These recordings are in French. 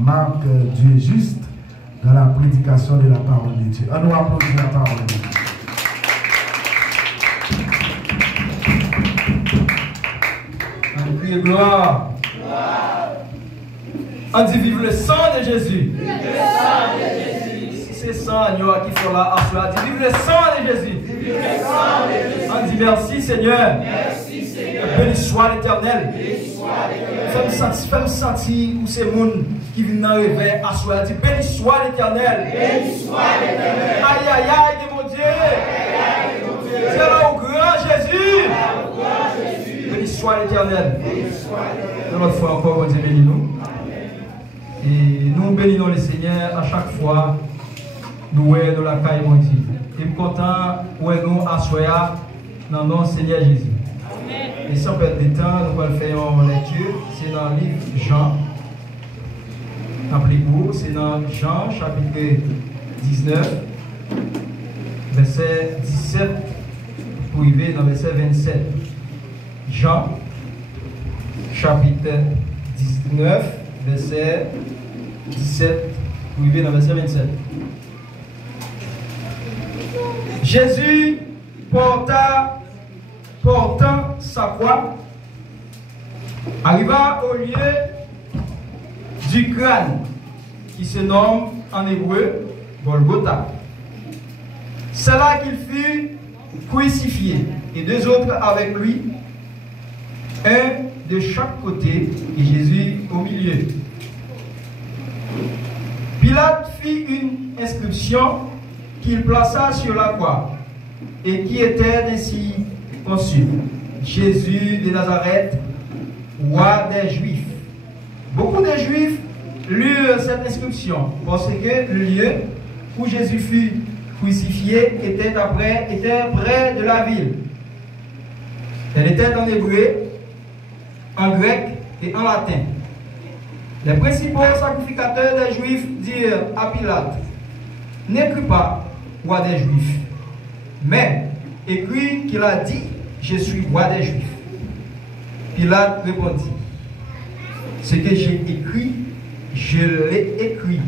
marque Dieu est juste dans la prédication de la parole de Dieu. On nous applaudit la parole de Dieu. On crie gloire. On dit vive le sang de Jésus. Vive le sang de Jésus. Si c'est sang qui font là, on dit vive le sang de Jésus. Vive le sang de Jésus. On dit merci Seigneur. Merci Seigneur. Béni soit l'Éternel. Béni soit l'Éternel. Fais-moi sentir où c'est monde qui vient dans le réveil à soi. Dit béni soit l'Éternel. Béni soit l'Éternel. Aïe aïe aïe de mon Dieu. Aïe aïe de mon Dieu. C'est là au grand Jésus. Béni soit l'Éternel. Notre foi encore, on dit béni nous. Et nous bénissons le Seigneur à chaque fois nous sommes dans la caille mon Dieu. Et nous sommes contents de nous asseoir dans le nom du Seigneur Jésus. Et sans perdre de temps, nous allons faire une lecture. C'est dans le livre Jean. Appelez-vous, c'est dans Jean chapitre 19, verset 17 pour arriver dans verset 27. Jean chapitre 19, verset 17 pour arriver dans verset 27. Jésus portant sa croix, arriva au lieu du crâne qui se nomme en hébreu Golgotha. C'est là qu'il fut crucifié et deux autres avec lui, un de chaque côté et Jésus au milieu. Pilate fit une inscription qu'il plaça sur la croix et qui était ainsi conçue: Jésus de Nazareth, roi des Juifs. Beaucoup de Juifs lurent cette inscription parce que le lieu où Jésus fut crucifié était près de la ville. Elle était en hébreu, en grec et en latin. Les principaux sacrificateurs des Juifs dirent à Pilate: n'écris pas roi des Juifs, mais écris qu'il a dit: je suis roi des Juifs. Pilate répondit: ce que j'ai écrit, je l'ai écrit.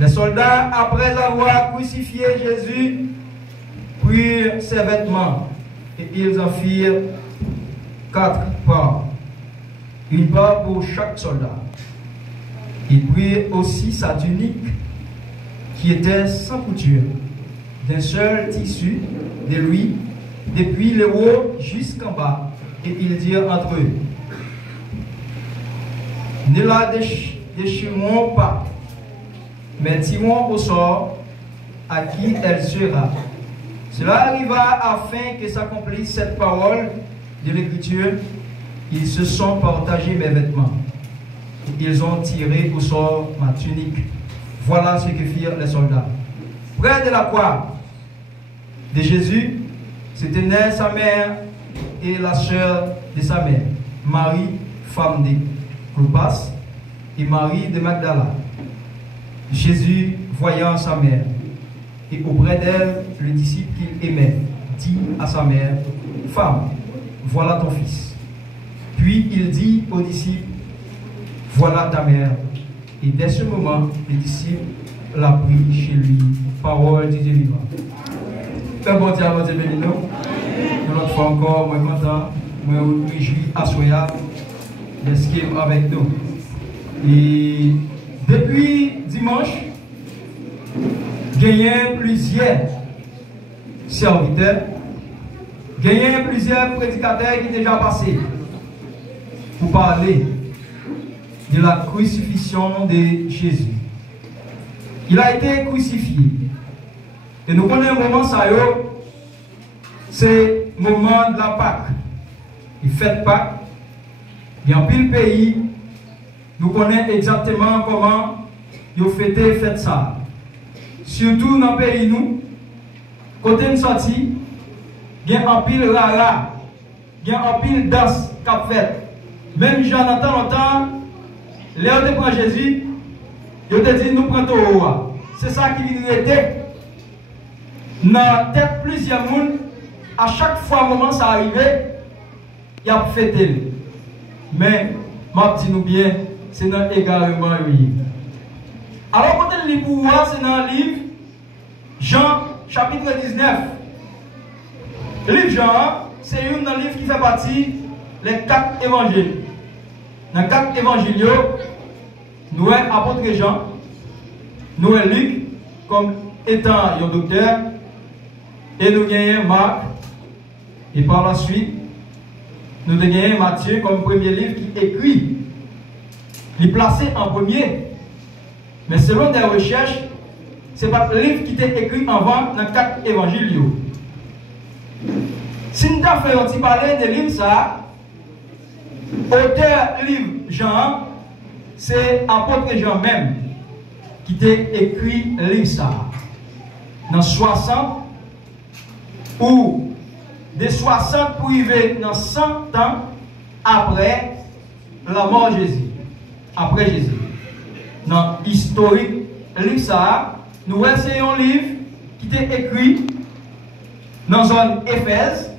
Les soldats, après avoir crucifié Jésus, prirent ses vêtements et ils en firent 4 parts, une part pour chaque soldat. Ils prirent aussi sa tunique qui était sans couture, d'un seul tissu de lui, depuis le haut jusqu'en bas, et ils dirent entre eux: ne la déchirons pas, mais tirons au sort à qui elle sera. Cela arriva afin que s'accomplisse cette parole de l'Écriture: ils se sont partagés mes vêtements, et ils ont tiré au sort ma tunique. Voilà ce que firent les soldats. Près de la croix de Jésus se tenaient sa mère et la sœur de sa mère, Marie, femme de Clopas, et Marie de Magdala. Jésus, voyant sa mère, et auprès d'elle le disciple qu'il aimait, dit à sa mère: femme, voilà ton fils. Puis il dit au disciple: voilà ta mère. Et dès ce moment, le disciple l'a pris chez lui. Parole du Dieu vivant. Très bon Dieu, bon Dieu béni nous. Une autre fois encore, moi content, moi me réjouis à Soya d'être avec nous. Et depuis dimanche, gagné plusieurs serviteurs, gagné plusieurs prédicateurs qui sont déjà passés pour parler de la crucifixion de Jésus. Il a été crucifié. Et nous connaissons un moment, ça c'est le moment de la Pâque. Il fait Pâque. Il y a un pile pays. Nous connaissons exactement comment ils ont fait ça. Surtout dans le pays, nous, côté nous sorti, il y a un pile rara, il y a un pile danse qu'a fait. Même Jonathan, longtemps, Léon te prend Jésus, il te dit nous prenons au roi. C'est ça qui vient de rester. Dans la tête plusieurs personnes, à chaque fois moment ça arrive, il y a fêté. Mais, je dis nous bien, c'est dans également le livre. Alors, quand on lit pour moi, c'est dans le livre Jean, chapitre 19. Le livre Jean, c'est un livre qui fait partie des 4 évangiles. Dans 4 évangiles, nous avons apôtre Jean, nous avons Luc comme étant un docteur, et nous avons Marc, et par la suite, nous avons Matthieu comme premier livre qui écrit. Il est placé en premier. Mais selon des recherches, ce n'est pas le livre qui était écrit avant dans 4 évangiles. Si nous avons fait un petit parler de livre, ça, auteur livre Jean, c'est apôtre Jean même qui t'a écrit le livre ça. Dans 60 ou de 60 pour arriver dans 100 ans après la mort de Jésus. Après Jésus. Dans l'historique, le livre ça, nous essayons un livre qui est écrit dans la zone Éphèse,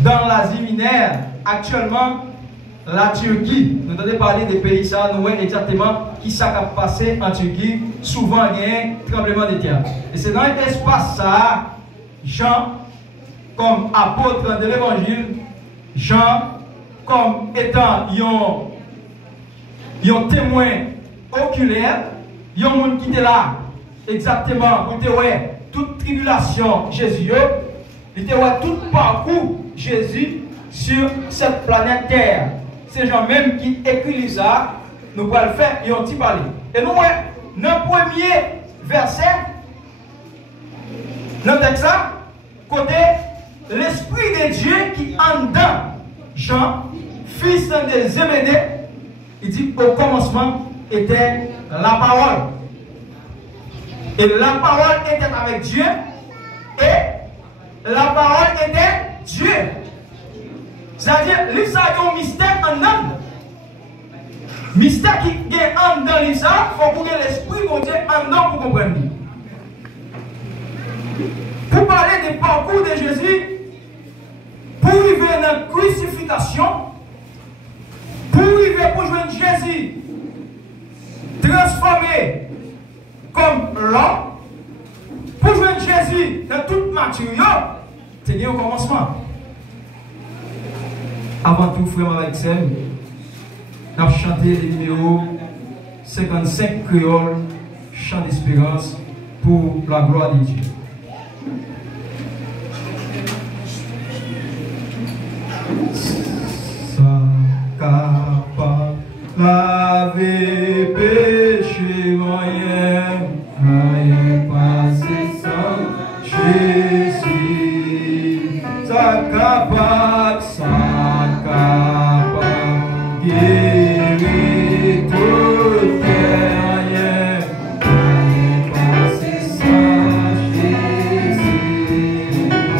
dans l'Asie mineure, actuellement la Turquie. Nous avons parlé des pays, ça, nous voyons exactement qui s'est passé en Turquie. Souvent, il y a un tremblement de terre. Et c'est dans l'espace ça, Jean, comme apôtre de l'évangile, Jean, comme étant un témoin oculaire, il y a un monde qui était là, exactement, pour te voir toute tribulation Jésus, il te voit tout parcours Jésus sur cette planète Terre. C'est gens même qui écrivent ça, nous allons le faire et on t'y parle. Et nous, dans le premier verset, dans le texte, côté l'Esprit de Dieu qui en dedans, Jean, fils de Zébédée, il dit au commencement était la parole. Et la parole était avec Dieu et la parole était Dieu. C'est-à-dire, l'Isa a un mystère en âme. Mystère qui est en dans l'Isa, il faut que l'Esprit de Dieu en dedans pour comprendre. Pour parler du parcours de Jésus, pour arriver dans la crucifixion, pour arriver pour joindre Jésus transformé comme l'homme, pour joindre Jésus dans toute maturité, c'est au commencement. Avant tout, frère Alexem, nous avons chanté les numéros 55 créoles, chant d'espérance pour la gloire de Dieu. Capable laver péché moyen, passé sans Jésus. Ça capable guérir tout rien, passé sans Jésus.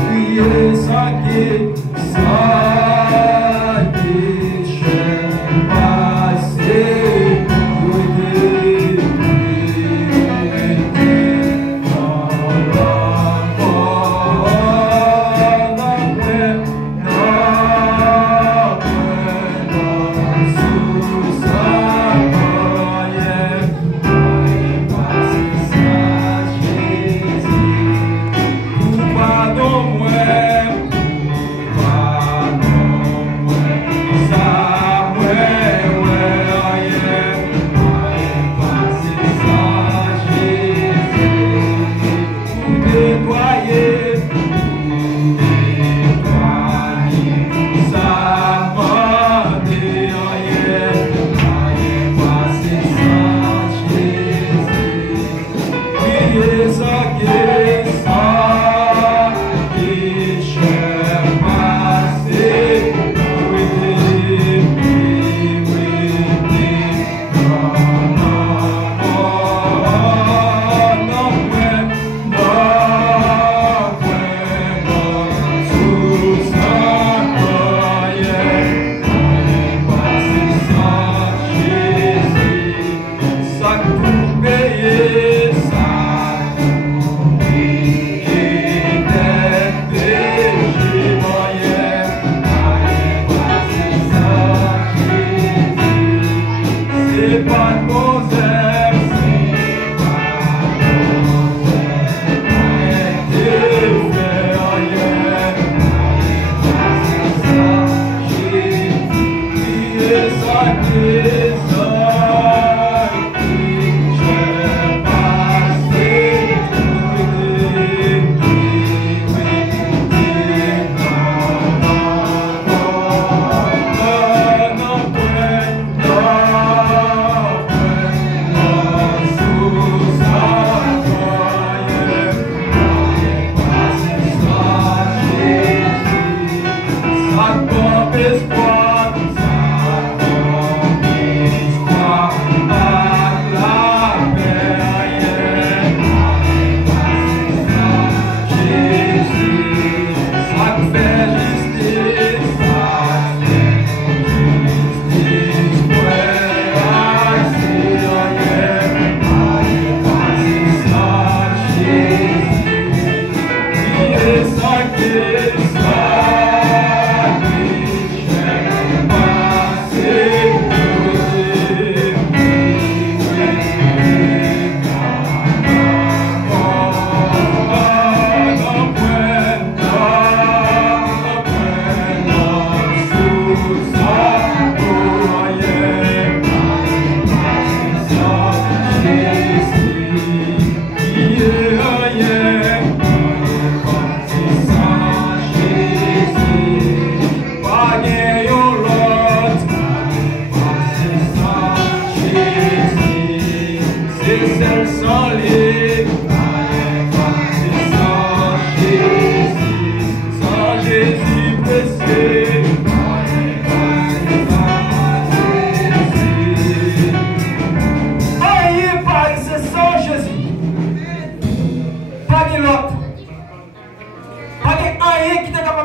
Priez sans guérir. Passé,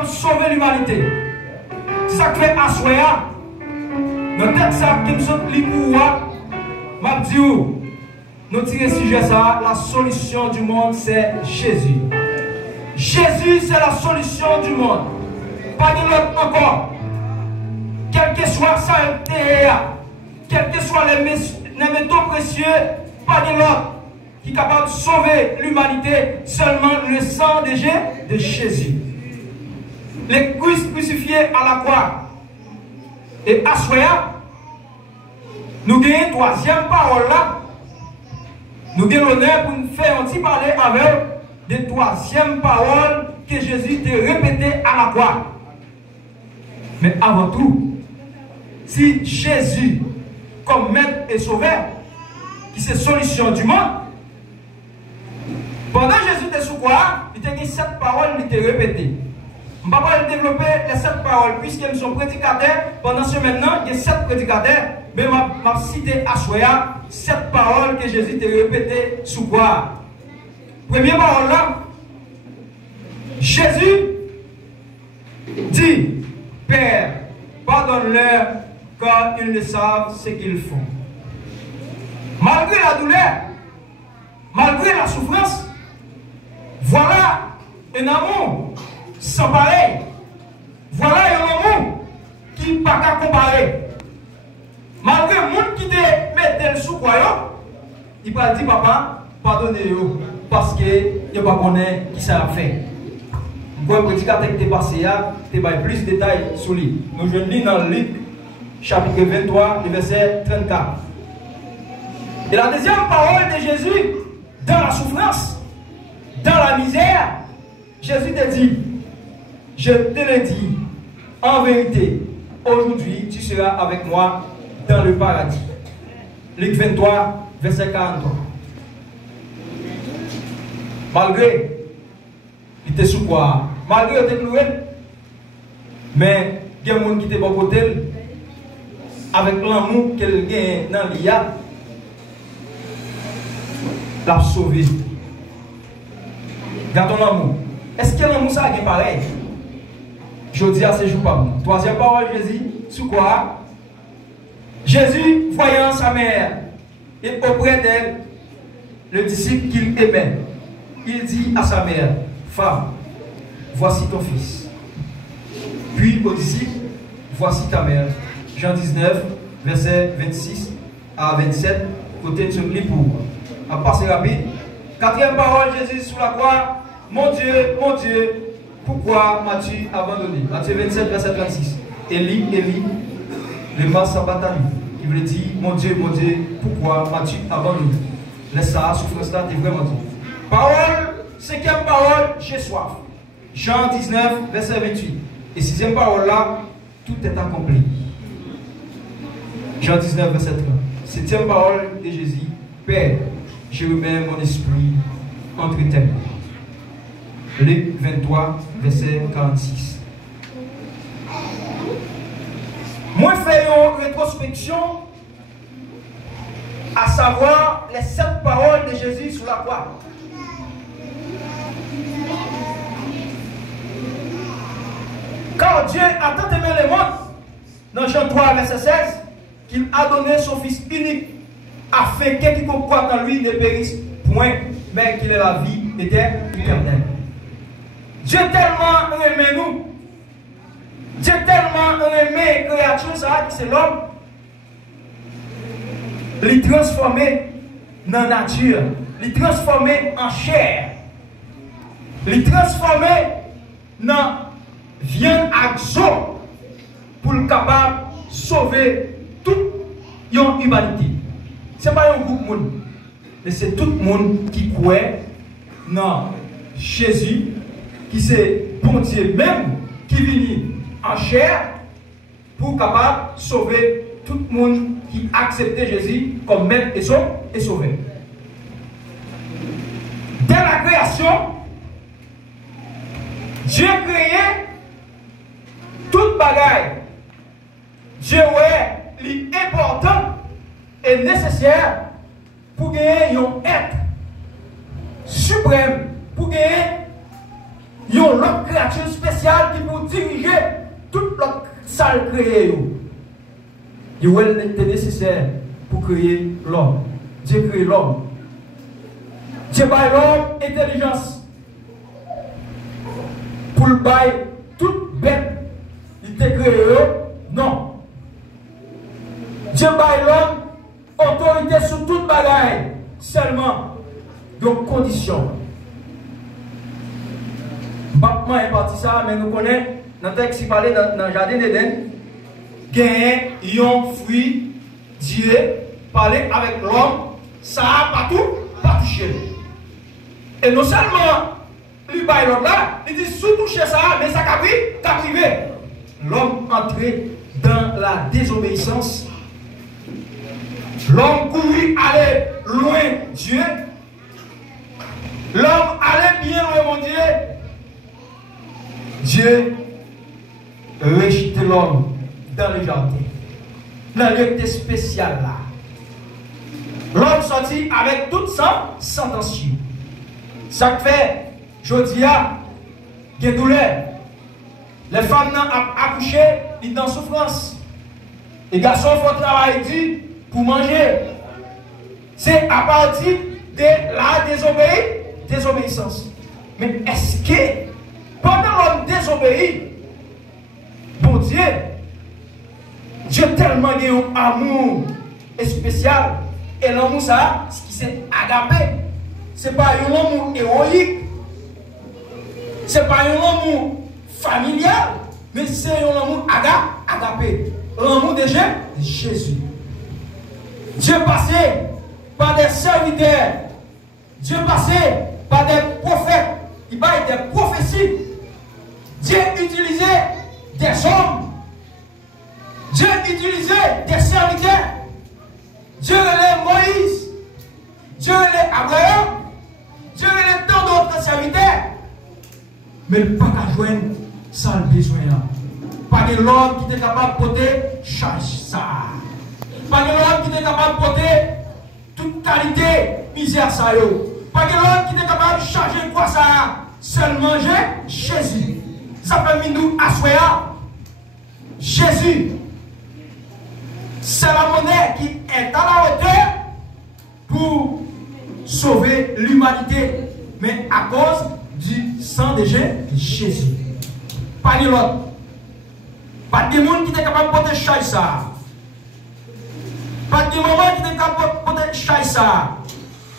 Sauver l'humanité. C'est ça que fait Assoya. Dans le texte qui me saute l'ipouwa, m'a dit nous tirons sujet ça, la solution du monde c'est Jésus. Jésus c'est la solution du monde. Pas de l'autre encore. Quel que soit sa quel que soit les métaux précieux, pas de l'autre qui est capable de sauver l'humanité, seulement le sang de Jésus. Les crucifiés à la croix. Et à Soya, nous avons une troisième parole là. Nous avons l'honneur pour nous faire un petit parler avec des troisième paroles que Jésus t'a répétées à la croix. Mais avant tout, si Jésus, comme maître et sauveur, qui c'est solution du monde, pendant que Jésus était sous croix, il t'a dit 7 paroles, il t'a répétées. Je ne vais pas développer les 7 paroles, puisqu'ils sont prédicateurs. Pendant ce maintenant, il y a 7 prédicateurs. Mais je vais citer à Soya 7 paroles que Jésus t'a répétées sous croix. Première parole là, Jésus dit, Père, pardonne-leur, car ils ne savent ce qu'ils font. Malgré la douleur, malgré la souffrance, voilà un amour sans pareil. Voilà un amour qui n'est pas qu'à comparer. Malgré le monde qui te met le sous croyant, il va dire papa, pardonnez-le, parce qu'il ne pas connaître qui ça a fait. Vous pouvez dire que tu es passé là, tu as plus de détails sur lui. Nous je lis dans Luc, chapitre 23, verset 34. Et la deuxième parole de Jésus, dans la souffrance, dans la misère, Jésus te dit, je te le dis, en vérité, aujourd'hui tu seras avec moi dans le paradis. Luc 23, verset 43. Malgré, il était sous quoi? Malgré il était cloué, mais il y a des gens qui étaient bon côté, avec l'amour qu'elle gagne dans l'IA, l'a sauvé. Dans ton amour. Est-ce que l'amour ça est pareil? Je dis à ce jour pas bon. Troisième parole, Jésus, sous quoi? Jésus, voyant sa mère et auprès d'elle, le disciple qu'il aimait, il dit à sa mère, femme, voici ton fils. Puis au disciple, voici ta mère. Jean 19, verset 26 à 27, côté de ce clip pour passer rapide. 4e parole, Jésus sur la croix. Mon Dieu, pourquoi m'as-tu abandonné? Matthieu 27, verset 36. Élie, le mas sabatani, qui veut dire, mon Dieu, pourquoi m'as-tu abandonné? Laisse ça, souffrance là, t'es vraiment dit. Parole, 5e parole, j'ai soif. Jean 19, verset 28. Et 6e parole là, tout est accompli. Jean 19, verset 30. 7e parole de Jésus, Père, je remets mon esprit entre tes mains. Luc 23, verset 46. Moi, faisons une rétrospection, à savoir les 7 paroles de Jésus sur la croix. Car Dieu a tant aimé le monde, dans Jean 3, verset 16, qu'il a donné son Fils unique, afin que quiconque croit en lui ne périsse point, mais qu'il ait la vie éternelle. Dieu tellement aimé nous, Dieu tellement aimé la créature, ça c'est l'homme, les transformer dans la nature, les transformer en chair, les transformer dans viande axo pour le capable de sauver toute l'humanité. Ce n'est pas un groupe de monde, mais c'est tout le monde qui croit dans Jésus, qui c'est bon Dieu même, qui vient en chair pour capable de sauver tout le monde qui accepte Jésus comme maître et sauveur. Dès la création, Dieu créé toute bagaille. Dieu est important et nécessaire pour gagner un être suprême, pour gagner une autre créature spéciale qui pour diriger toute l'autre salle créée. Il était nécessaire pour créer l'homme. Dieu crée l'homme. Dieu baille l'homme intelligence. Pour le bail toute bête. Il t'a créé non. Dieu baille l'homme autorité sur toute bagaille. Seulement donc condition. Batman est parti ça, mais nous connaissons dans le texte qui parlait dans le jardin d'Éden. Gagner un fruit, Dieu parler avec l'homme, ça a pas touché. Et non seulement lui baille l'homme là, il dit sous toucher ça, mais ça qu'a privé. L'homme entré dans la désobéissance. L'homme couru aller loin Dieu. L'homme allait bien loin mon Dieu. Dieu rejette l'homme dans le jardin, dans le lieu spécial là. L'homme sorti avec toute sa tentation. Ça fait, je dis, des douleurs. Les femmes n'ont accouché, ils sont en souffrance. Les garçons font travailler pour manger. C'est à partir de la désobéissance. Mais est-ce que pendant l'homme désobéit, bon Dieu tellement un amour spécial, et l'amour ça, ce qui s'est agapé, c'est pas un amour héroïque, c'est pas un amour familial, mais c'est un amour agapé, l'amour de Jésus. Dieu passait par des serviteurs, Dieu passait par des prophètes, il parlait des prophéties, Dieu utilisait des hommes, Dieu utilisait des serviteurs. Dieu relève Moïse. Dieu relève Abraham. Dieu relève tant d'autres serviteurs. Mais pas qu'à joindre sans le besoin. Pas de l'homme qui est capable de porter charge ça. Pas de l'homme qui est capable de porter toute qualité misère ça. Pas de l'homme qui est capable de charger quoi ça. Seulement Jésus. Ça fait nous assoyer. Jésus. C'est la monnaie qui est à la hauteur pour sauver l'humanité, mais à cause du sang de Jésus. Pas de l'autre. Pas de monde qui est capable de porter charge ça. Pas de maman qui est capable de porter chai ça.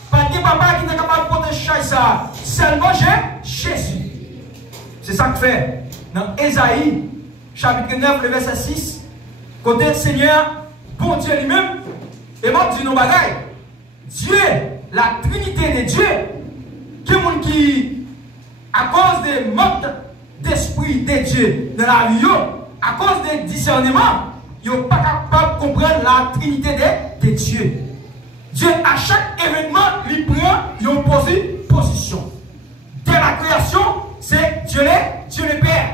Pas de papa qui est capable de porter chai ça. Seulement Jésus. C'est ça que fait. Dans Ésaïe, chapitre 9, le verset 6, côté Seigneur, bon Dieu lui-même, et moi je dis nos bagailles. Dieu, la Trinité de Dieu, qui, à cause des manques d'esprit de Dieu dans la vie, à cause des discernements, ils ne sont pas capables de comprendre la Trinité de Dieu. Dieu, à chaque événement, il prend une position. Dès la création, c'est Dieu le Père.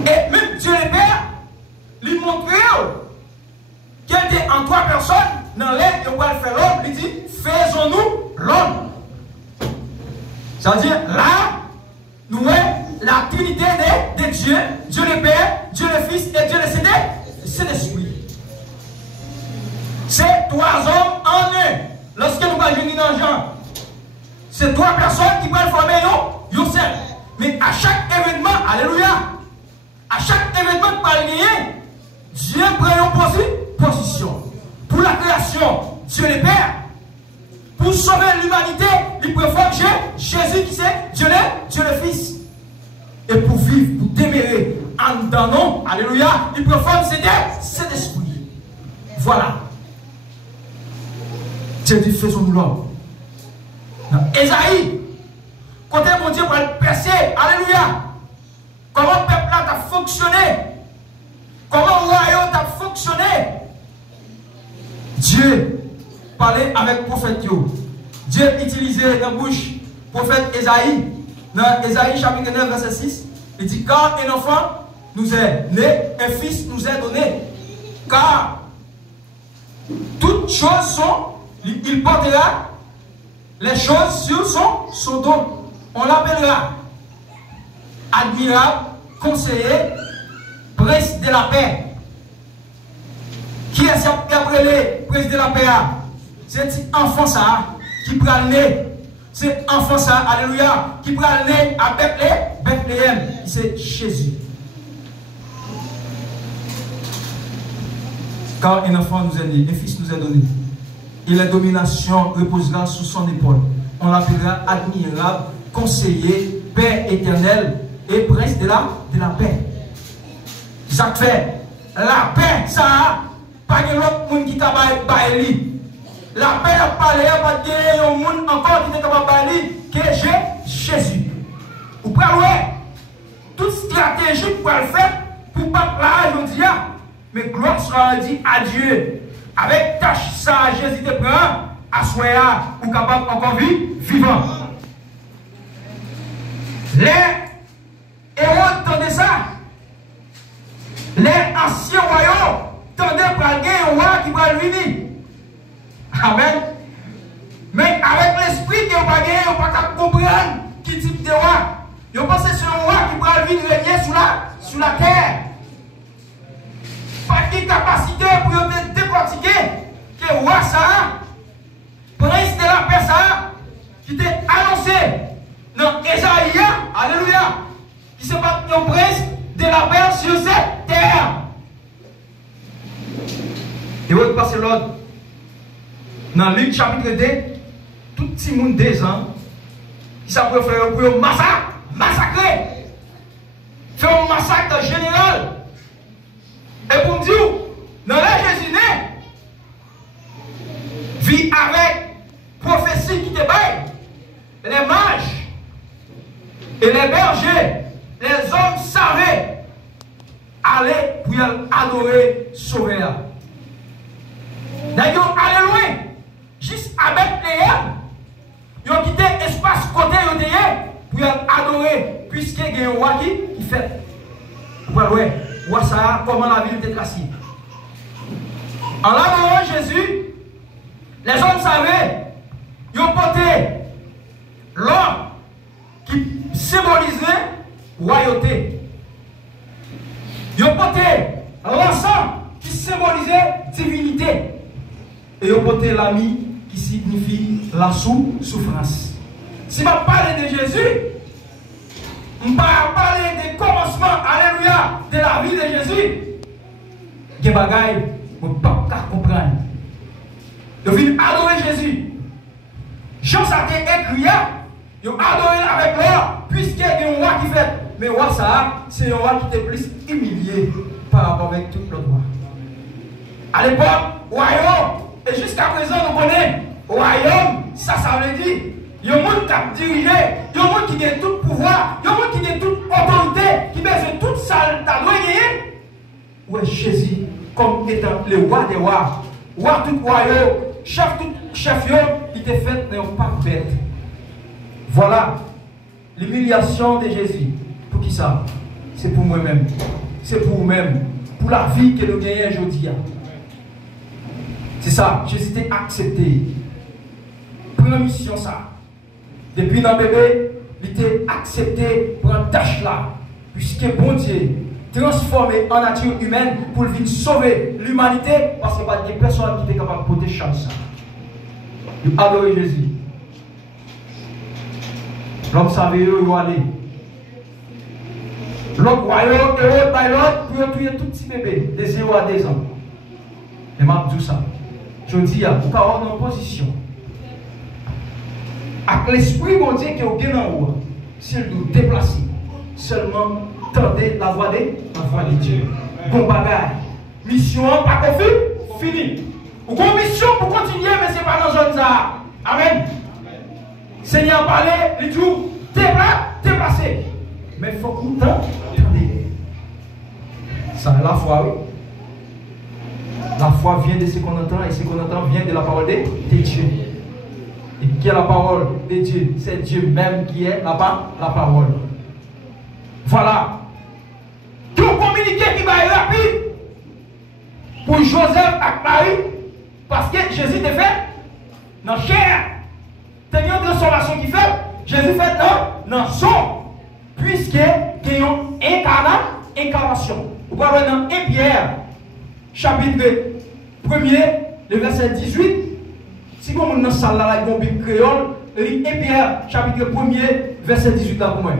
Et même Dieu le Père, lui montre qu'il était en 3 personnes, dans l'air, il va faire l'homme, il dit, faisons-nous l'homme. Ça veut dire, là, nous voyons la Trinité de Dieu, Dieu le Père, Dieu le Fils et Dieu le Saint-Esprit. C'est 3 hommes en un. Lorsque nous allons venir dans Jean, c'est 3 personnes qui peuvent former un seul. Mais à chaque événement, alléluia, à chaque événement qui va gagner, Dieu prend une position. Pour la création, Dieu le Père. Pour sauver l'humanité, il préfère Jésus qui c'est Dieu le Fils. Et pour vivre, pour demeurer en dedans, alléluia, il préfère cet esprit. Voilà. Dieu dit, faisons-nous l'homme. Dans Ésaïe, quand mon Dieu va le percer, alléluia. Comment le peuple a fonctionné? Comment le royaume a fonctionné? Dieu parlait avec le prophète. Dieu utilisait dans la bouche prophète Ésaïe. Dans Ésaïe chapitre 9, verset 6, il dit, car un enfant nous est né, un fils nous est donné. Car toutes choses sont, il portera les choses sur son dos. On l'appellera admirable, conseiller, prince de la paix. Qui est appelé prince de la paix? C'est cet enfant ça qui prend le nez. C'est enfant ça, alléluia, qui prend le nez à Bethléem. C'est Jésus. Car un enfant nous est né, un fils nous est donné. Et la domination reposera sous son épaule. On l'appellera admirable, conseiller, Père éternel et prince de la paix. Ça fait la paix, ça, pas de l'autre monde qui t'a baillé. La paix n'a pas l'air de un monde encore qui n'est capable de bailler que Jésus. Vous pouvez voir toute stratégie pour le faire pour pas là aujourd'hui. Mais gloire sera dit à Dieu. Avec tâche ça, Jésus te prend, à soya ou capable encore vivant. Les héros tendaient ça. Les anciens royaumes tendaient pour gagner un roi qui va venir. Amen. Mais avec l'esprit qui va gagner, on ne peut pas comprendre qui type de roi. Ils pensent que c'est un roi qui va venir régner sur la terre. Pas de capacité pour te décortiquer que le roi ça, prince de la paix ça, qui t'est annoncé dans Ésaïe, alléluia, qui se bat un prince de la paix sur cette terre. Et vous passez l'autre. Dans Luc chapitre 2, tout petit monde 2 ans, qui s'appelle pour un massacrer. Faire un massacre général. Et pour me dire, dans la Jésus né, vit avec prophétie qui te baille, les mages et les bergers, les hommes savaient aller pour adorer Sauveur. D'ailleurs, allez loin, juste avec les hommes, ils ont quitté l'espace côté pour adorer, puisqu'il y a un roi qui fait. Vous voyez, roi ça, comment la ville était tracée. En adorant Jésus, les hommes savaient, ils ont porté l'homme qui symbolisait royauté. Ils ont porté l'ensemble qui symbolisait divinité. Et ils ont porté l'ami qui signifie la souffrance. Si je parle de Jésus, je vais parler du commencement, alléluia, de la vie de Jésus. Il y a des bagailles, je ne peux pas comprendre. Ils viennent adorer Jésus. Jean ça a écrit, ils ont adoré avec l'or, puisqu'il y a un roi qui fait. Mais le roi ça, c'est un roi qui était plus humilié par rapport avec tout le roi. À l'époque, royaume, et jusqu'à présent nous connaissons, royaume, ça veut dire, il y a un monde qui a dirigé, il y a un monde qui gagne tout pouvoir, il y a un monde qui gagne toute autorité, qui besoin toute salle, t'as droit gagner. Ouais, Jésus, comme étant le roi des rois, roi tout royaume, chef tout chef, il était fait, mais pas bête. Voilà l'humiliation de Jésus. Pour qui ça? C'est pour moi-même. C'est pour vous-même. Pour la vie que nous gagnons aujourd'hui. C'est ça. Jésus était accepté. Pour la mission, ça. Depuis dans le bébé, il était accepté pour une tâche là. Puisque bon Dieu transformé en nature humaine pour venir sauver l'humanité. Parce qu'il n'y a pas de personne qui était capable de porter chance. Il a adoré Jésus. L'homme savait où il allait. L'autre royaume, heureux par l'autre, pour tuer tout petit bébé, de 0 à 2 ans. Et m'a dit ça. Je dis, vous pouvez avoir une position. Avec l'esprit bon Dieu qui est au gain en haut, s'il doit déplacer, seulement tendez la voix de Dieu. Bon bagage. Mission, pas confus, fini. Ou une mission pour continuer, mais ce n'est pas dans zone ça. Amen. Seigneur parlait, il dit, déplacé. Mais il faut que vous entendez. Ça, la foi, oui. La foi vient de ce qu'on entend, et ce qu'on entend vient de la parole de Dieu. Et qui est la parole de Dieu? C'est Dieu même qui est la parole. Voilà. Tout communiqué qui va être rapide pour Joseph et Marie, parce que Jésus était fait dans la chair. T'as une transformation qui fait, Jésus fait dans son, puisque il y a une incarnation. Vous parlez dans 1 Pierre, chapitre 1er, le verset 18. Si vous avez dans salle là, vous avez créole, 1 Pierre, chapitre 1er, verset 18 là pour moi.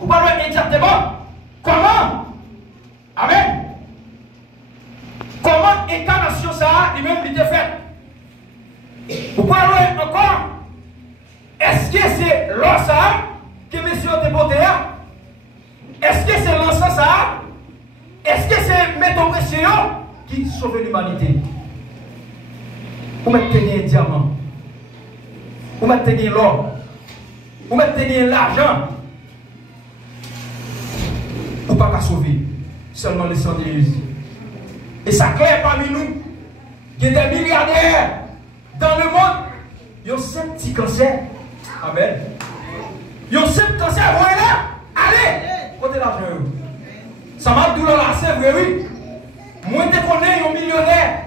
Vous parlez exactement comment, amen, comment incarnation ça, lui-même, il était fait. Vous parlez encore. Est-ce que c'est l'or ça que monsieur te porté? Est-ce que c'est l'encens ça? Est-ce que c'est métaux précieux qui sauve l'humanité? Vous mettez un diamant, vous mettez l'or, vous mettez l'argent, ou pas qu'à sauver, seulement le sang de Jésus. Et ça clair parmi nous, il y a des milliardaires dans le monde, ils ont 5 petits cancers. Amen. Ils ont 5 cancers, vous voyez là? Allez, côté l'argent. Ça m'a dit là, c'est vrai, oui. Moi, je connais un millionnaire.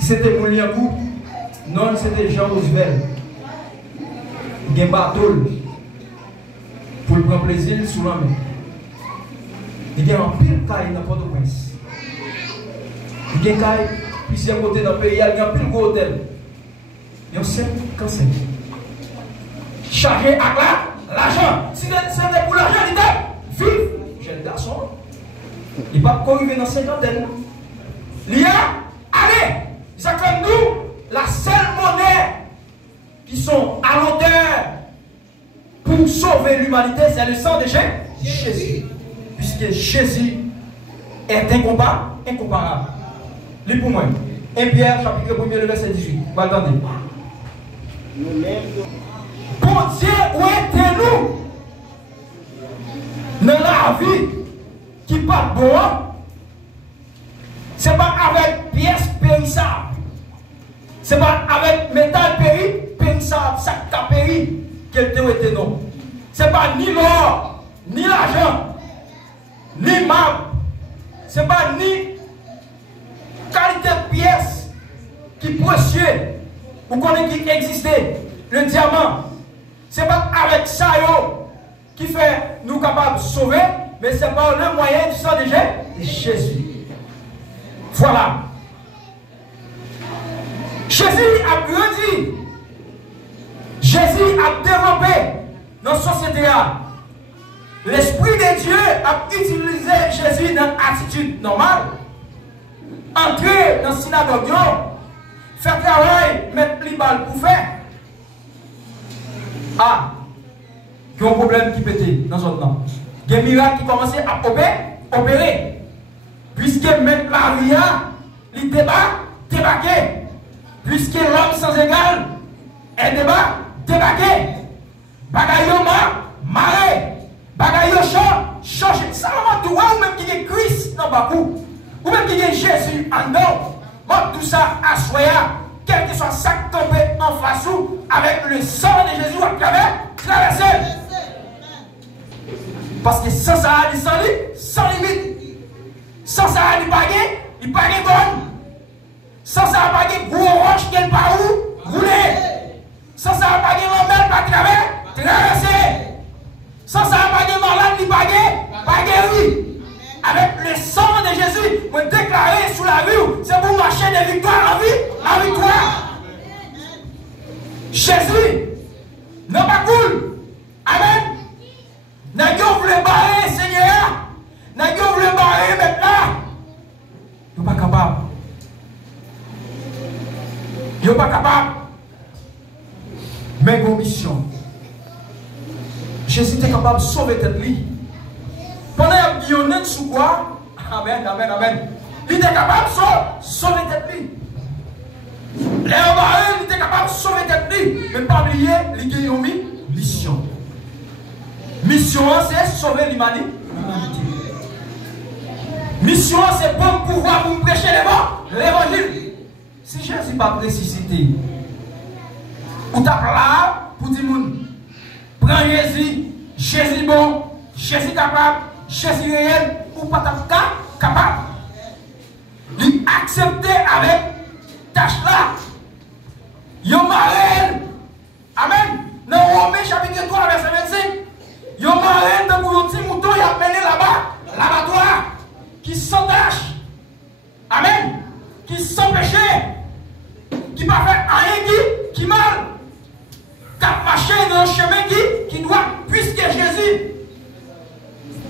C'était mon lien pour. Non, c'était Jean Roosevelt. Il y a un bateau pour prendre plaisir sous la main. Il y a un pile caille dans Port-au-Prince. Il y a un caille, plusieurs côtés dans le pays, il y a un pile gros hôtel. Il y a 5 cancers. Chargé à l'argent. Si c'était pour l'argent, il était vif. Jeune garçon. Il ne va pas arriver dans 50aine. Il y a, allez, ça fait nous, la seule monnaie qui sont à l'auteur pour sauver l'humanité, c'est le sang de Jésus. Puisque Jésus est incomparable. Lis pour moi. 1 Pierre, chapitre 1er, le verset 18. Vous attendez. Bon Dieu, où êtes-nous dans la vie qui pas bon? Ce n'est pas avec pièces périssables. Ce n'est pas avec métal périssable, ça qui péri, qu'elle te était non. Ce n'est pas ni l'or, ni l'argent, ni marbre. Ce n'est pas ni qualité de pièce qui précieux, ou qu'on qui existait, le diamant. Ce n'est pas avec ça qui fait nous capables de sauver, mais c'est par le moyen du sang de Jésus. Voilà. Jésus a grandi. Jésus a développé dans la société. L'Esprit de Dieu a utilisé Jésus dans une attitude normale. Entrer dans la synagogue, faire travail, mettre les balles pour faire. Ah, il y a un problème qui pète dans notre temps. Il y a un miracle qui commence à opérer. Puisque mettre Maria, il débarqué. Puisque l'homme sans égal est débarqué. Bagayo maré. Bagayo change. Ça va tout, ou même qui est Christ dans Bakou. Ou même qui est Jésus en dedans. Bon, tout ça à soya. Quel que soit ça qui tombe en face ou, avec le sang de Jésus à traverser. Parce que sans ça, il sans limite. Sans ça, il pas bonne. Sans ça, il pas gros roche qu'elle pas où rouler. Sans ça, il pas l'embelle pas traverser. Sans ça, il pas malade, il pas guéri. Avec le sang de Jésus, vous déclarez sous la rue, c'est pour marcher de victoire en victoire. Jésus n'est pas cool. Amen. N'a pas voulu barrer, Seigneur. N'a pas voulu barrer maintenant. Il n'est pas capable. Il n'est pas capable. Mais vos missions. Jésus était capable de sauver tête lui. Pendant qu'il y a un sous quoi, amen, amen, amen. Il était capable de sauver tête lui. Les barrés, il était capable de sauver tête lui. Mais pas oublier, il y a une mission. Mission, c'est sauver l'humanité. Mission, c'est bon pouvoir pour prêcher l'évangile. Si Jésus n'est pas ressuscité, ou t'as là pour dire, prends Jésus, Jésus bon, Jésus capable, Jésus réel, ou pas capable. Il accepter avec tâche là. Yo marel. Amen. Dans Romains chapitre 3, verset 25. Yo marel de pour un petit mouton, il a mené là-bas, l'abattoir, qui sans tâche. Amen. Qui sans péché. Qui pas fait rien qui mal. Qui a marché dans un chemin qui doit, puisque Jésus.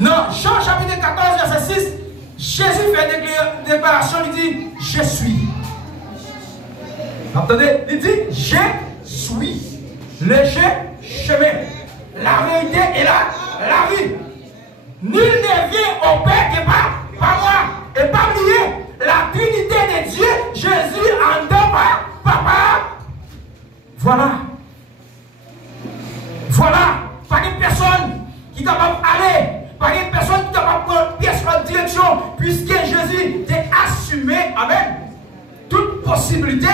Non, Jean chapitre 14, verset 6, Jésus fait une déclaration, il dit, je suis. Attendez, il dit, je suis le chemin, la vérité et la vie. Nul ne vient au Père que par moi. Et pas oublier la Trinité de Dieu, Jésus en deux Papa. Voilà. Voilà. Pas une personne qui est capable d'aller. Pas une personne qui est capable de prendre pièce en direction. Puisque Jésus t'a assumé, amen, toute possibilité.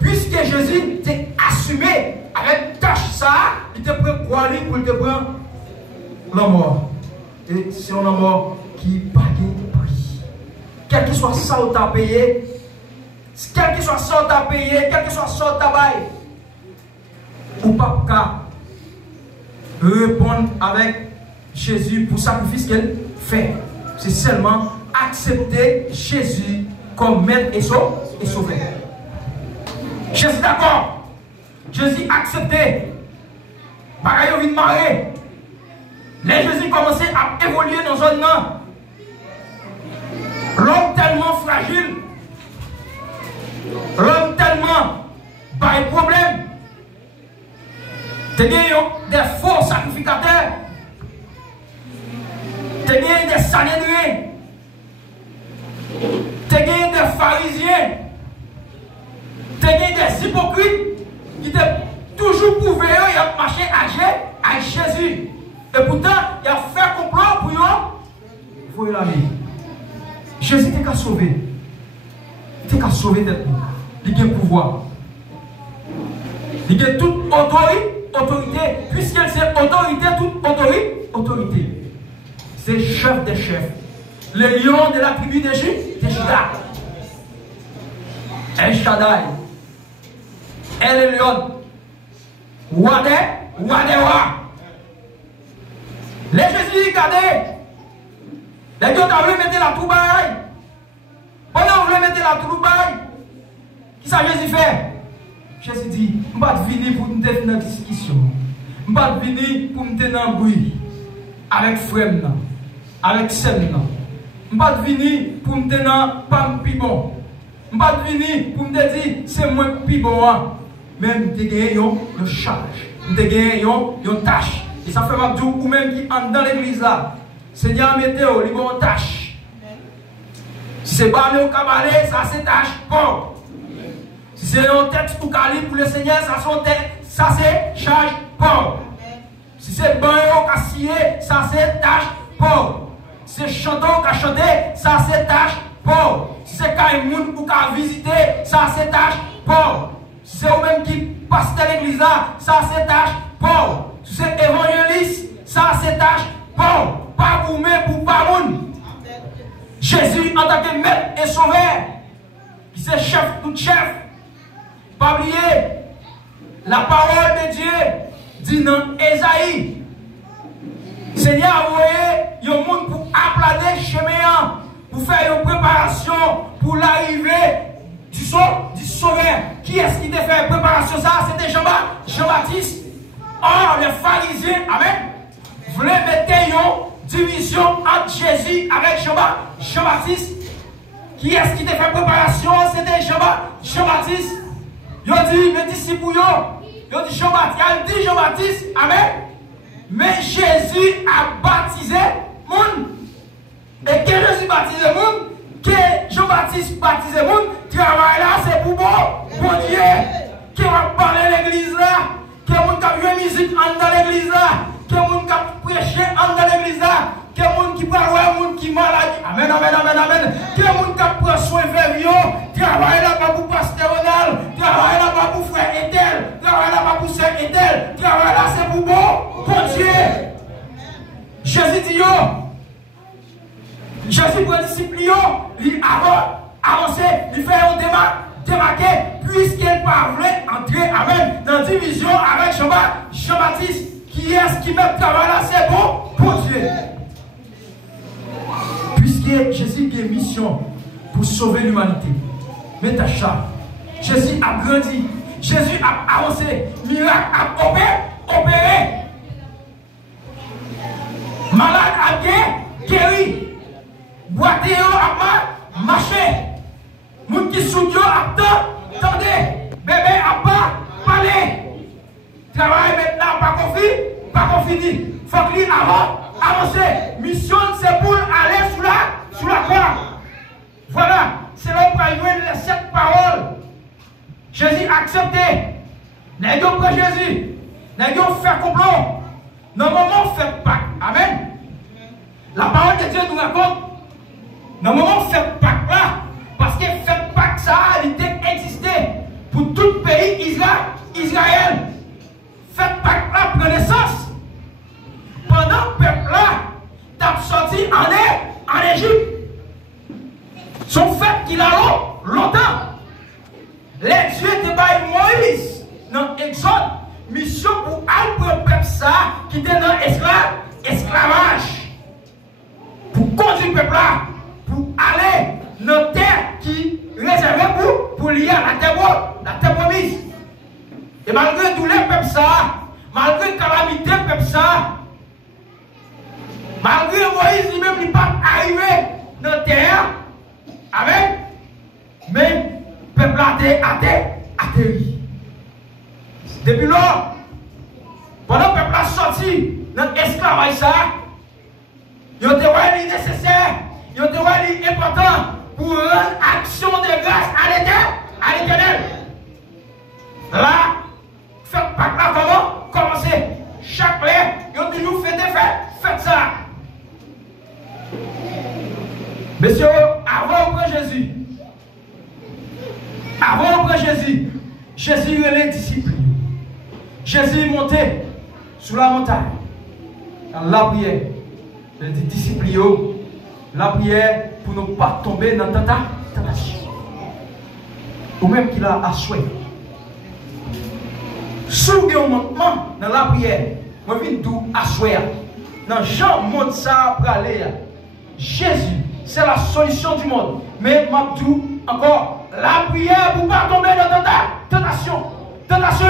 Puisque Jésus t'a assumé avec tâche ça, il te prend quoi pour te prendre la mort. Et c'est une mort qui paye prix. Quel que soit ça où tu as payé, quel que soit ça où tu as payé, quel que soit ça où tu as payé, ou pas qu'à répondre avec Jésus pour le sacrifice qu'elle fait. C'est seulement accepter Jésus comme maître et sauveur. Jésus d'accord. Jésus accepté. Pareil, il vient de marrer. Les Jésus commençait à évoluer dans un an. L'homme tellement fragile. L'homme tellement pas de problème. Tu as des faux sacrificateurs. Tu as des sanédriens. Tu as des pharisiens. Tu as des hypocrites qui étaient toujours prouvé qu'il a marché à Jésus. Et pourtant, il a fait complot pour vous la vie. Jésus t'a qu'à sauver. Il t'a qu'à sauver d'être nous. Il a pouvoir. Il a toute autorité. Puisqu'elle c'est autorité, toute autorité. C'est chef des chefs. Le lion de la tribu de Juda. El Shaddai. Elle est le lion. Wadewa. Les Jésus, regardez. Les gens ont voulu mettre la troubaille. Pendant qu'on voulait mettre la troubaille, qui ça Jésus fait? Jésus dit, je ne vais pas venir pour nous faire une discussion. Je ne vais pas venir pour nous faire un bruit. Avec frère, avec sœur. Je ne vais pas venir pour nous faire un pan pibon. Je Je ne pas venir pour me dire c'est moi qui bon. Même je gagné une charge. Je gagné une tâche. Et ça fait ma ou même qui entre dans l'église là. Seigneur, mettez-vous, il y a une tâche. Si c'est pas au cabaret, ça c'est tâche. Bon. Si c'est un texte pour calibre pour le Seigneur, ça c'est charge. Bon. Si c'est bon au cassier, ça c'est tâche. Bon. Si c'est chanteur qui a chanté, ça c'est tâche. Bon. Si c'est quelqu'un qui a visité, ça c'est tâche. Bon. Si c'est vous-même qui passe dans l'église là, ça c'est tâche. Bon. Si c'est évangéliste, ça c'est tâche. Bon. Pas pour mais pour pas moun. Jésus en tant que maître et sauveur, qui c'est chef tout chef. Pas oublier, la parole de Dieu dit dans Ésaïe, Seigneur a envoyé un monde pour aplaner le chemin, pour faire une préparation pour l'arrivée du sauveur. Qui est-ce qui t'a fait une préparation ça? C'était Jean-Baptiste. Or, les pharisiens, amen, voulaient mettre une division entre Jésus avec Jean-Baptiste. Qui est-ce qui t'a fait préparation? C'était Jean-Baptiste. Ils ont dit, mes disciples, ils ont dit Jean-Baptiste, amen. Mais Jésus a baptisé le monde. Et que Jésus baptise le monde, que Jean-Baptiste baptise le monde, travail là, c'est pour bon Dieu. Qui va parler l'église là, que le monde qui a joué musique dans l'église là, que le monde qui a prêché dans l'église là, que le monde qui parle, le monde qui est malade. Amen, amen, amen, amen. Que le monde qui a pris soin de travail là, pas pour pasteur Ronald, travail là, pas pour frère Etel, travail là, pas pour sœur Etel, travail là, c'est pour bon Dieu. Jésus dit yo. Jésus pour les disciples, il avancé, il fait un démarqué, puisqu'il parlait entrer amen, dans la division avec Jean-Baptiste. Qui est-ce qui met le travail là? C'est bon pour Dieu. Puisque Jésus a une mission pour sauver l'humanité. Mais ta charge. Jésus a grandi. Jésus a avancé. Miracle a opéré. Malade a guéri. Boité a marché. Moun qui soudyo a tendé. Bébé a pas parlé. Travail maintenant pas confini. Faut qu'il avance. Mission c'est pour aller sous la croix. Voilà, c'est là où on va les 7 paroles. Jésus a accepté. N'a pas Jésus. N'a pas fait complot. Normalement, fait pas. Amen. La parole de Dieu nous raconte. Normalement, fait pas là. Parce que fait pas ça a existé pour tout pays Israël. Faites pas là prend naissance. Pendant que le peuple là t'a sorti en Égypte. Son fait qu'il a longtemps. Les dieux de Moïse dans Exode, mission pour aller le peuple ça qui était dans esclavage. Pour conduire le peuple là, pour aller dans la terre qui réservée pour lier à la terre promise. Et malgré tous les peuples ça, malgré la calamité du peuple ça, malgré Moïse lui-même n'est pas arrivé dans la terre, amen, mais le peuple a atterri. Depuis là, pendant que le peuple a sorti dans l'esclavage ça, il y a des nécessaires, il y a des importants pour rendre action de grâce à l'Éternel. Là, faites pas là comment commencer. Chaque année, il y a toujours fait des fêtes. Faites ça. Messieurs, avant de prendre Jésus, Jésus est les disciples. Jésus est monté sur la montagne. Dans la prière, les disciples, la prière pour ne pas tomber dans la tentation. Ou même qu'il a souhait. Si vous avez un manquement dans la prière, moi je viens d'où assoyer. Dans Jean montre ça pour aller. Jésus, c'est la solution du monde. Mais Mabdou, encore, la prière pour ne pas tomber dans la tentation. Tentation,